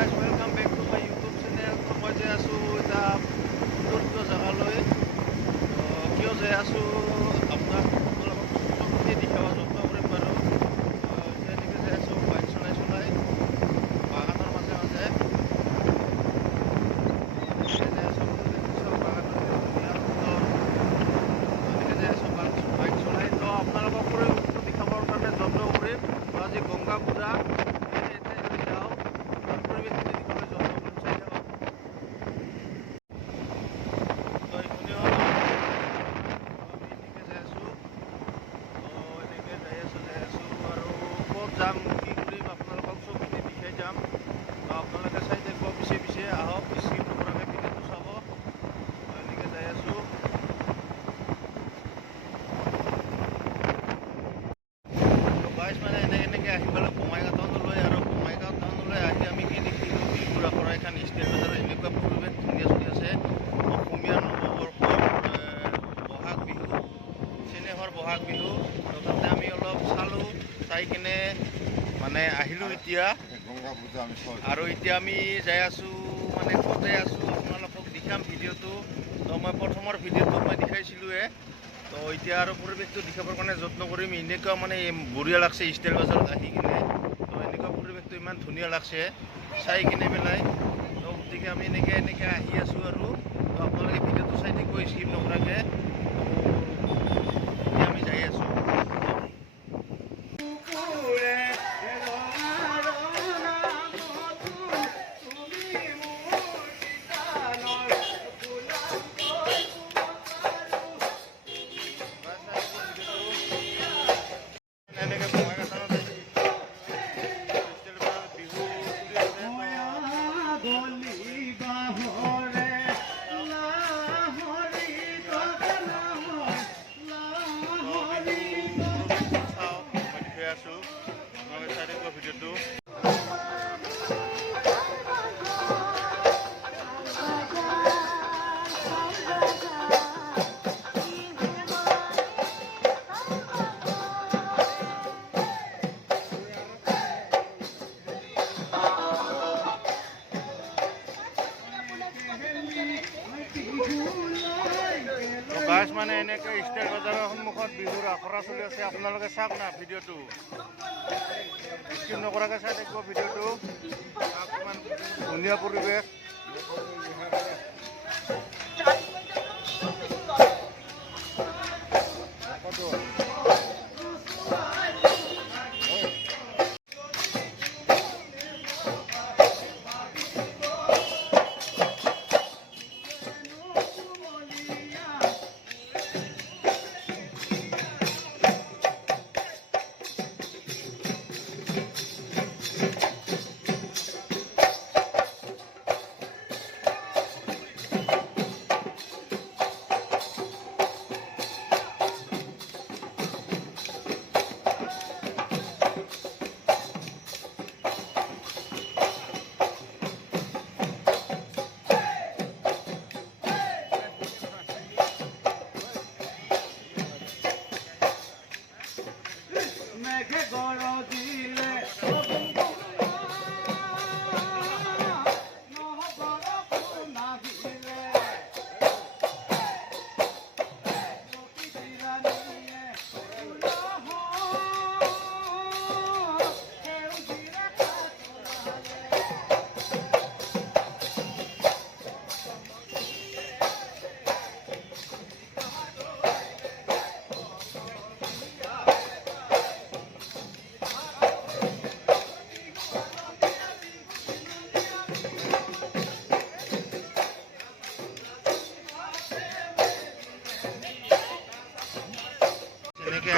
guys, welcome back to my YouTube channel. So মই যে আছো এটা দূৰত জাগালৈ কিয় যে আছো আপোনাক দেখাব যত্ন কৰিম বাৰু তেনেকৈ যে আছো বাইক চলাই বাগানৰ মাজে মাজে যে আছো বাইক চলাই তো আপোনালোকক দেখাবৰ কাৰণে যত্ন কৰিম আজি গংগা পূজা যাম কি কৰিম আপোনালোকক চব পিনে দেখাই যাম আপোনালোকে চাই থাকিব পিছে আহক স্কিপ নকৰাকৈ ভিডিঅ'টো চাব এনেকৈ যাই আছোঁ গাইজ মানে এনেকৈ আহি পেলাই বঙাইগাঁও টাউনলৈ আৰু বঙাইগাঁও টাউনলৈ আহি আমি কি দেখিলোঁ বিহুৰা পৰা এখন ষ্টেট বজাৰৰ এনেকুৱা পৰিৱেশ ধুনীয়া চলি আছে অসমীয়া নৱবৰ্ষৰ বহাগ বিহু চেনেহৰ বহাগ বিহু তো তাতে আমি অলপ চালোঁ চাই কিনে মানে আহিলোঁ এতিয়া আৰু এতিয়া আমি যাই আছোঁ মানে ক'ত যাই আছোঁ আপোনালোকক দেখাম ভিডিঅ'টো তো মই প্ৰথমৰ ভিডিঅ'টো মই দেখাইছিলোঁৱে তো এতিয়া আৰু পৰিৱেশটো দেখাবৰ কাৰণে যত্ন কৰিম এনেকুৱা মানে বঢ়িয়া লাগছে ষ্টাইল বাজাৰত আহি কিনে তো এনেকুৱা পৰিৱেশটো ইমান ধুনীয়া লাগছে চাই কিনে পেলাই তো গতিকে আমি এনেকৈ আহি আছোঁ আৰু তো আপোনালোকে ভিডিঅ'টো চাই থাকিব স্কিপ নকৰাকৈ এতিয়া আমি যাই আছোঁ গাইজ মানে এনেকৈ ষ্টাইল বজাৰৰ সন্মুখত বিহুৰ আখৰা চলি আছে আপোনালোকে চাওক না ভিডিঅ'টো স্কিপ নকৰাকৈ চাই থাকিব ভিডিঅ'টো ইমান ধুনীয়া পৰিৱেশ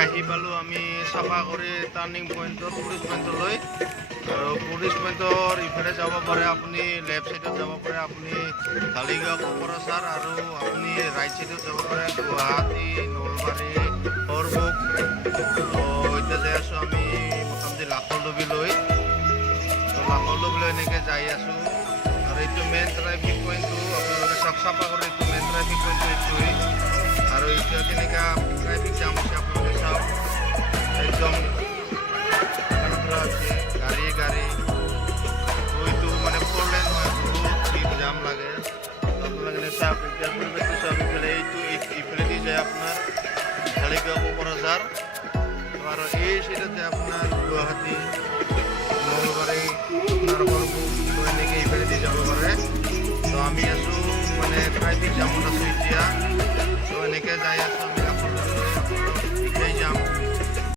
আহি পালোঁ আমি চাফা কৰি টাৰ্ণিং পইণ্টৰ পুলিচ পইণ্টলৈ আৰু পুলিচ পইণ্টৰ ইফালে যাব পাৰে আপুনি লেফ্ট ছাইডত যাব পাৰে আপুনি ঢালিগাঁও কোকৰাঝাৰ আৰু আপুনি ৰাইট ছাইডত যাব পাৰে গুৱাহাটী নলবাৰী সৰভোগ এতিয়া যাই আছোঁ আমি মোটামুটি লাখৰলবিলৈ এনেকৈ যাই আছোঁ আৰু এইটো মেইন ট্ৰাফিক পইণ্টটো আপোনালোকে চাফা কৰি এইটো মেইন ট্ৰাফিক পইণ্টটো এইটোৱেই আৰু এতিয়া কেনেকুৱা ট্ৰাফিক জাম হৈছে আপোনালোকে চাওক একদম গাড়ী তো এইটো মানে বজাৰ আৰু এই চাইডতে আপোনাৰ গুৱাহাটী নলবাৰী আপোনাৰ সৰভোগ এনেকৈ এইফালেদি যাব পাৰে তো আমি আছোঁ মানে ট্ৰাফিক জামত আছোঁ এতিয়া তো এনেকৈ যাই আছোঁ আমি